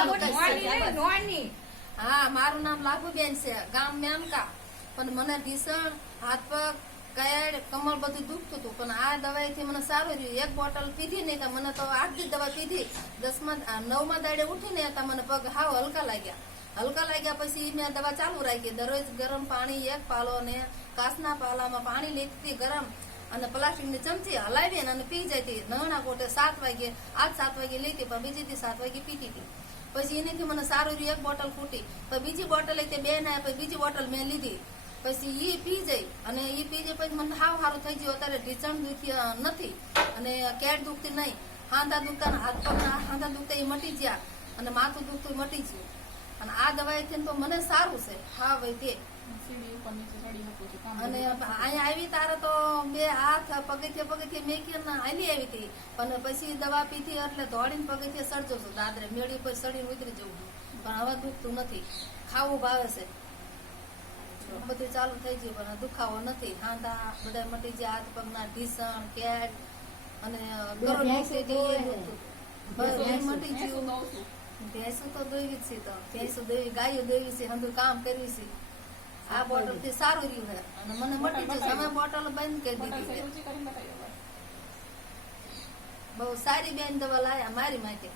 ચાલુ થઈ. હા, મારું નામ લાભુબેન છે, ગામ મેમકા. પણ મને ભીષણ હાથ પગ કયાડ કમર બધું દુખતું હતું, પણ આ દવાઈથી મને સારું રહ્યું. એક બોટલ પીધી નહીં તો મને તો 8 દી દવા પીધી, 9મા દાડે ઉઠીને તો મને પગ હાવ હલકા લાગ્યા. પછી મેં દવા ચાલુ રાખી. દરરોજ ગરમ પાણી 1 પાલો ને કાચના પાલામાં પાણી લેતી ગરમ અને પ્લાસ્ટિકની ચમચી હલાવી અને પી જતી. નવણા કોટે 7 વાગે, આજ 7 વાગે લેતી, પણ બીજી દી 7 વાગે પીતી હતી. પછી એનાથી મને સારું રહ્યું. 1 બોટલ ફૂટી, પછી બીજી બોટલ હતી 2 ના, પછી બીજી બોટલ મેં લીધી. પછી ઈ પી જાય અને ઈ પી જાય પછી મને હાવ સારું થઈ ગયું. અત્યારે ઢીચણ દુખી નથી અને કેટ દુખતી નહીં. હાંધા દુખતા, હાથ પગના હાંધા દુખતા એ મટી ગયા અને માથું દુખતું મટી ગયું. અને આ દવાઈથી તો મને સારું છે. હા ભાઈ તે. અને અહીંયા આવી તારે તો 2 હાથ પગથિયે મેકીને હાલી આવી હતી, પણ પછી દવા પીધી એટલે દોડીને પગથિયે સડજો છું. દાદરે મેળી ઉપર સડીને ઉતરી જવું, પણ હવે દુખતું નથી. ખાવું ભાવે છે, બધું ચાલુ થઈ ગયું, પણ દુખાવો નથી. હાંધા બધા મટી ગયા, હાથ પગના ઢીસણ કેટ અને મટી ગયું. ભેંસું તો દોવી છે, તો ભેંસું દોવી, ગાયો દોવી છે, હંધું કામ કરવી છે. આ બોટલ થી સારું રહ્યું છે અને મને મટી જશે. અમે બોટલ બંધ કરી દીધી. બહુ સારી બેન દવા લાયા મારી માટે.